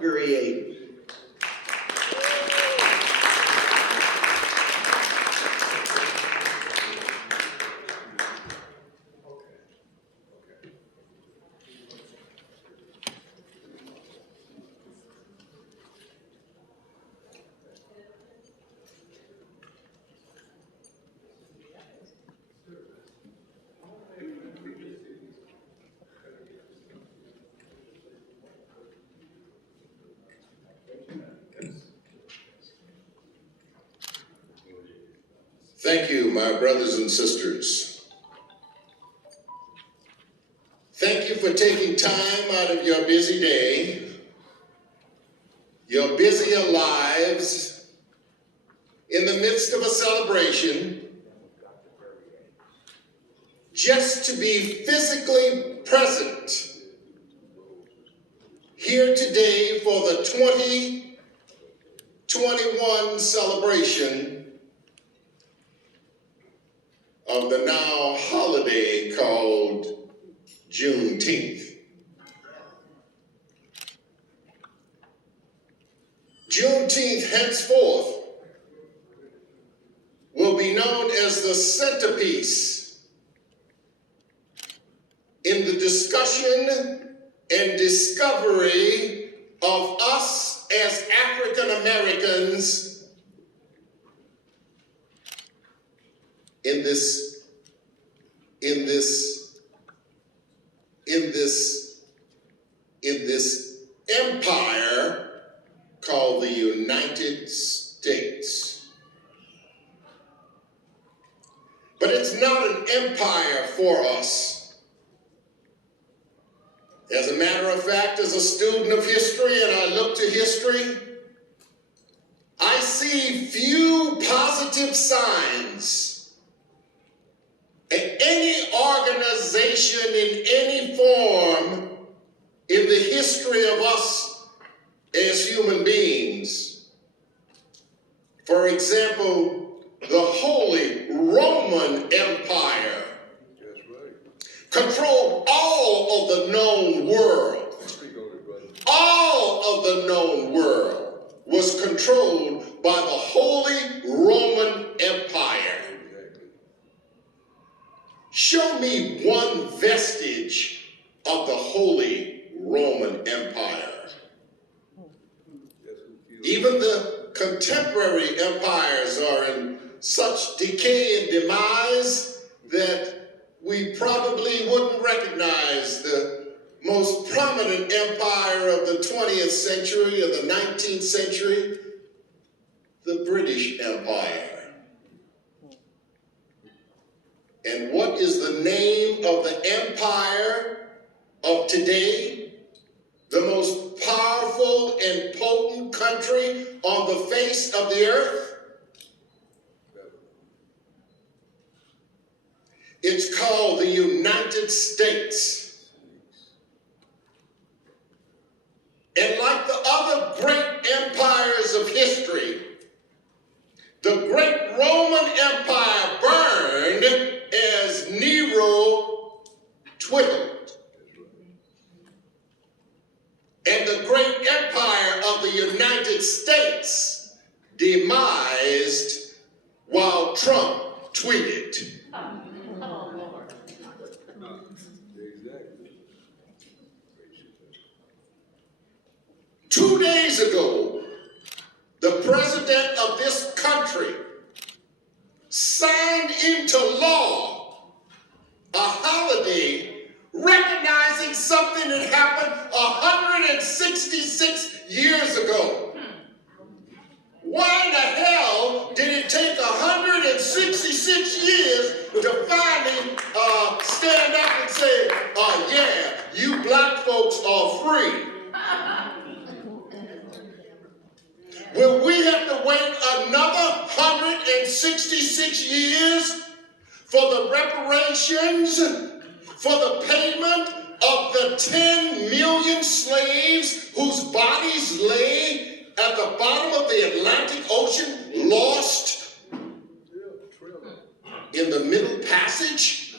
Period. Thank you, my brothers and sisters. Thank you for taking time out of your busy day, your busier lives, in the midst of a celebration, just to be physically present here today for the 2021 celebration of the now holiday called Juneteenth. Juneteenth henceforth will be known as the centerpiece in the discussion and discovery of us as African Americans in this empire called the United States. But it's not an empire for us. As a matter of fact, as a student of history, and I look to history, I see few positive signs in any organization in any form in the history of us as human beings. For example, the Holy Roman Empire controlled all of the known world. All of the known world was controlled by the Holy Roman Empire. Show me one vestige of the Holy Roman Empire. Even the contemporary empires are in such decay and demise that we probably wouldn't recognize the most prominent empire of the 20th century or the 19th century, the British Empire. And what is the name of the empire of today? The most powerful and potent country on the face of the earth? It's called the United States. And like the other great empires of history, the great Roman Empire burned as Nero twiddled. And the great empire of the United States demised while Trump tweeted. 2 days ago, the president of this country signed into law a holiday recognizing something that happened 166 years ago. Why in the hell did it take 166 years to finally stand up and say, yeah, you black folks are free? Will we have to wait another 166 years for the reparations, for the payment of the 10 million slaves whose bodies lay at the bottom of the Atlantic Ocean, lost in the Middle Passage?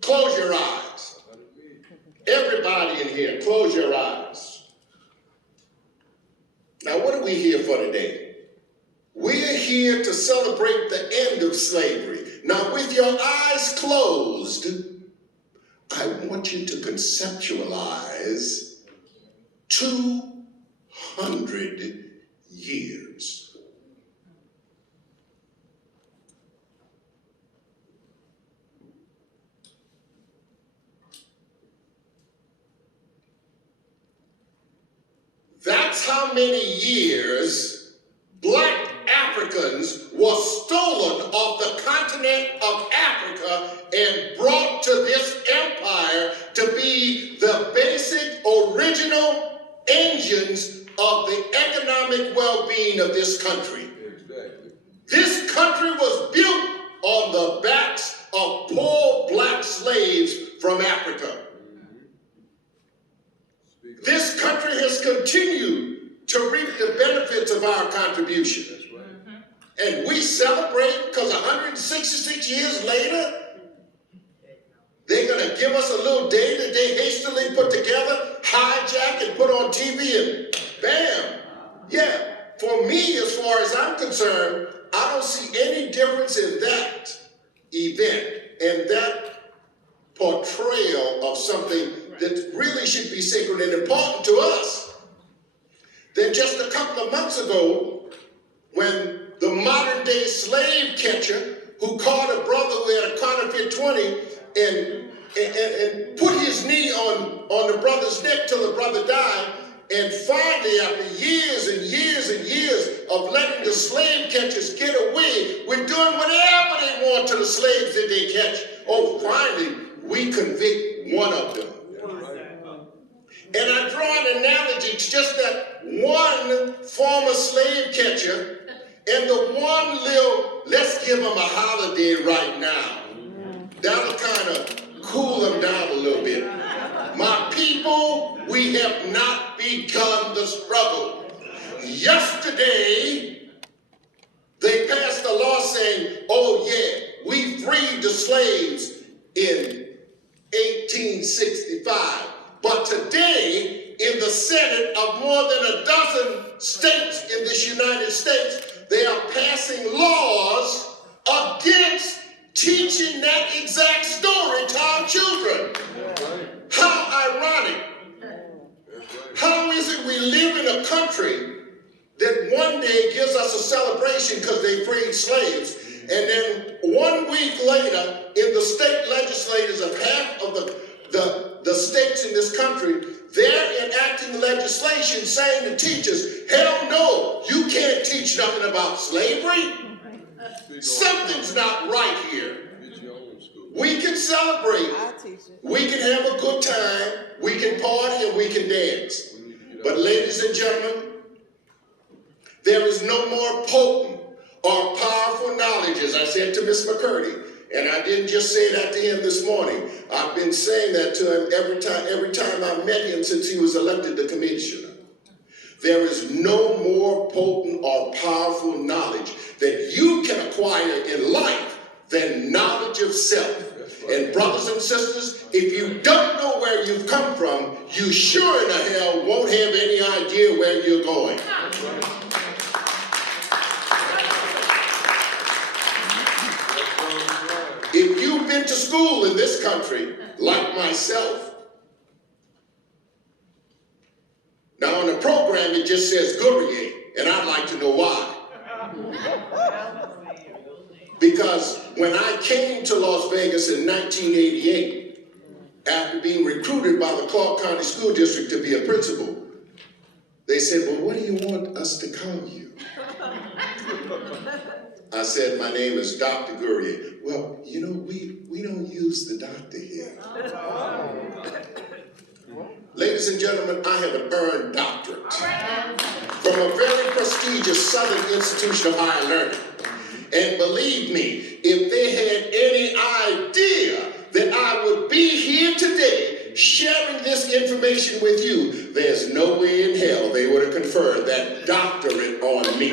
Close your eyes. Everybody in here, close your eyes. Now, what are we here for today? We're here to celebrate the end of slavery. Now, with your eyes closed, I want you to conceptualize 200 years. That's how many years black Africans were stolen off the continent of Africa and brought to this empire to be the basic original engines of the economic well-being of this country. Exactly. This country was built on the backs of poor black slaves from Africa. This country has continued to reap the benefits of our contribution. That's right. And we celebrate because 166 years later, they're going to give us a little day that they hastily put together, hijack and put on TV and bam. Yeah, for me, as far as I'm concerned, I don't see any difference in that event and that portrayal of something that really should be sacred and important to us. Then just a couple of months ago, when the modern day slave catcher who caught a brother who had a counterfeit 20 and put his knee on the brother's neck till the brother died, and finally, after years and years and years of letting the slave catchers get away with doing whatever they want to the slaves that they catch, oh, finally, we convict one of them. And I draw an analogy to just that one former slave catcher and the one little, let's give them a holiday right now. That'll kind of cool them down a little bit. My people, we have not begun the struggle. Yesterday, they passed a law saying, oh yeah, we freed the slaves in 1865. But today, in the Senate of more than a dozen states in this United States, they are passing laws against teaching that exact story to our children. How ironic. How is it we live in a country that one day gives us a celebration because they freed slaves, and then 1 week later, in the state legislators of half of the states in this country, they're enacting legislation saying to teachers, hell no, you can't teach nothing about slavery. Something's not right here. We can celebrate, we can have a good time, we can party and we can dance. But ladies and gentlemen, there is no more potent or powerful knowledge, as I said to Miss McCurdy. And I didn't just say that to him this morning. I've been saying that to him every time I met him since he was elected the commissioner. There is no more potent or powerful knowledge that you can acquire in life than knowledge of self. And brothers and sisters, if you don't know where you've come from, you sure in the hell won't have any idea where you're going. If you've been to school in this country, like myself, now on the program it just says Gourrier, and I'd like to know why. Because when I came to Las Vegas in 1988, after being recruited by the Clark County School District to be a principal, they said, well, what do you want us to call you? I said, my name is Dr. Gourrier. Well, you know, we don't use the doctor here. Ladies and gentlemen, I have an earned doctorate from a very prestigious Southern institution of higher learning. And believe me, if they had any idea that I would be here today sharing this information with you, there's no way in hell they would have conferred that doctorate on me.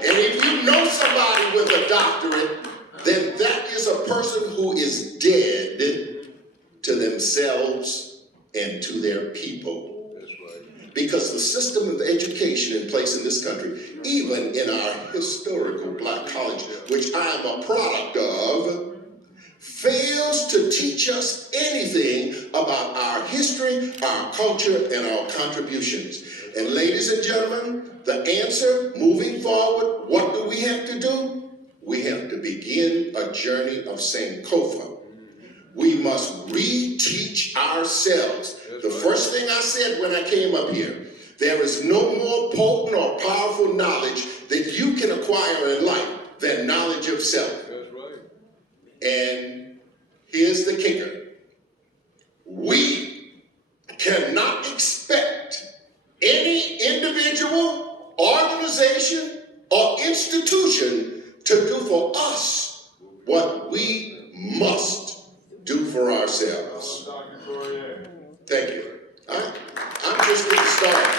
And if you know somebody with a doctorate, then that is a person who is dead to themselves and to their people. That's right. Because the system of education in place in this country, even in our historical black college, which I am a product of, fails to teach us anything about our history, our culture, and our contributions. And ladies and gentlemen, the answer moving forward, what do we have to do? We have to begin a journey of Sankofa. We must reteach ourselves. The first thing I said when I came up here, there is no more potent or powerful knowledge that you can acquire in life than knowledge of self. That's right. And here's the kicker. We cannot expect any individual, organization, or institution to do for us what we must do for ourselves. Thank you. I'm just getting started.